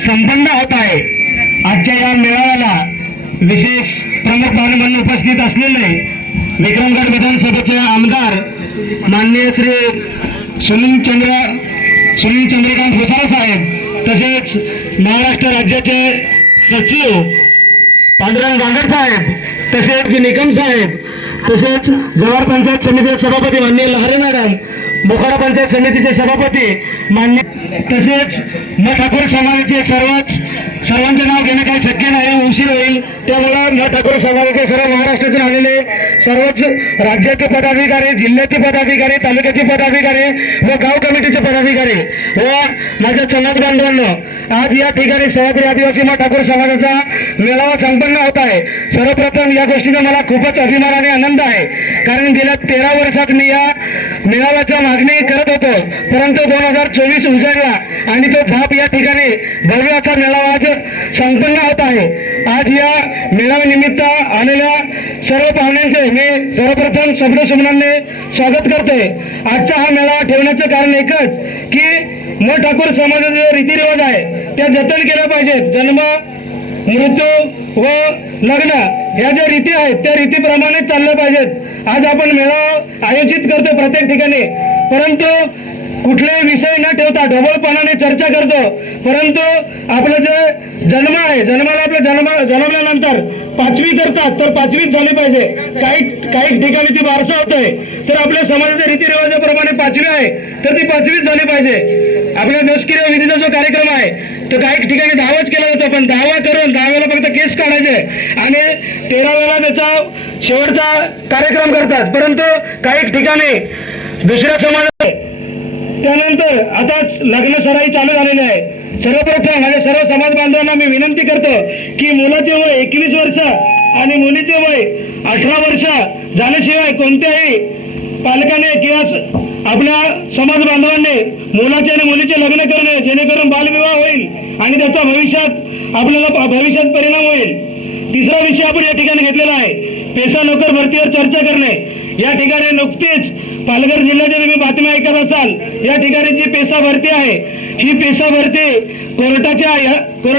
संपन्न होत आहे. आजच्या या मेळाव्याला विशेष प्रमुख पाहुणे म्हणून उपस्थित असलेले विक्रमगड विधानसभेचे आमदार माननीय श्री सुनील चंद्र सुनील चंद्रकांत भुसारा साहेब तसेच महाराष्ट्र राज्याचे सचिव पांडुरंग गांगड साहेब तसेच जी निकम साहेब तसेच जवाहर पंचायत समितीचे सभापती माननीय लहरे मॅडम मोखाडा पंचायत समितीचे सभापती मान्य तसेच म ठाकूर समाजाचे सर्वच सर्वांचे नाव घेणं काही शक्य नाही उशीर होईल. त्यामुळं म ठाकूर समाजाचे सर्व महाराष्ट्रातून आलेले सर्वच राज्याचे पदाधिकारी जिल्ह्याचे पदाधिकारी तालुक्याचे पदाधिकारी व गाव कमिटीचे पदाधिकारी व माझ्या समाज बांधवांनो आज या ठिकाणी सह्याद्री आदिवासी मग ठाकूर समाजाचा मेळावा संपन्न होत आहे. सर्वप्रथम या गोष्टीचा मला खूपच अभिमान आणि आनंद आहे. कारण गेल्या तेरा वर्षात मी या मेळाव्याच्या मागणी करत होतो. परंतु दोन हजार चोवीस उजाडला आणि तो थाप या ठिकाणी भव्य असा मेळावा आज संपन्न होत आहे. आज या मेळाव्यानिमित्त आलेल्या सर्व पाहुण्यांचे मी सर्वप्रथम शब्दसुमनांनी स्वागत करतोय आजचा हा मेळावा ठेवण्याचं कारण एकच की म ठाकूर समाजाचे रीतिरिवाज आहे. त्या जतन केल्या पाहिजेत जन्म मृत्यू व लग्न ह्या ज्या रीती आहेत त्या रीतीप्रमाणे चालल्या पाहिजेत. आज आपण मेळावा आयोजित करतो प्रत्येक ठिकाणी. परंतु कुठलाही विषय न ठेवता ढोबळपणाने चर्चा करतो. परंतु आपलं जे जन्म आहे जन्माला आपलं जन्म जन्मल्यानंतर पाचवी करतात तर पाचवीच झाली पाहिजे. काही काही ठिकाणी ती वारसा होतोय. तर आपल्या समाजाच्या रीतिरिवाजाप्रमाणे पाचवी आहे तर ती पाचवीच झाली पाहिजे. आपल्या निष्क्रिय विधीचा जो तर तो काही ठिकाणी दावाच केला होता पण दावा करून दाव्याला फक्त केस काढायचे. आणि तेराव्याला त्याचा शेवटचा कार्यक्रम करतात. परंतु काही ठिकाणी दुसऱ्या समाजात त्यानंतर आता लग्न सराई चालू झालेली आहे. सर्वप्रथम माझ्या सर्व समाज बांधवांना मी विनंती करतो की मुलाचे वय एकवीस वर्ष आणि मुलीचे वय अठरा वर्ष झाल्याशिवाय कोणत्याही पालकाने किंवा आपल्या समाज बांधवांनी मुलाचे आणि मुलीचे लग्न करणे जेणेकरून बालविवाह होईल. आणि त्याचा भविष्यात आपल्याला भविष्यात परिणाम होईल. तिसरा विषय आपण या ठिकाणी घेतलेला आहे. पेशा नोकर भरतीवर चर्चा करणे. या ठिकाणी नुकतीच पालघर जिल्ह्याच्या तुम्ही बातम्या ऐकत असाल या ठिकाणी जी पेशा भरती आहे. ही पेशा भरती कोर्टाच्या या- कोर्ट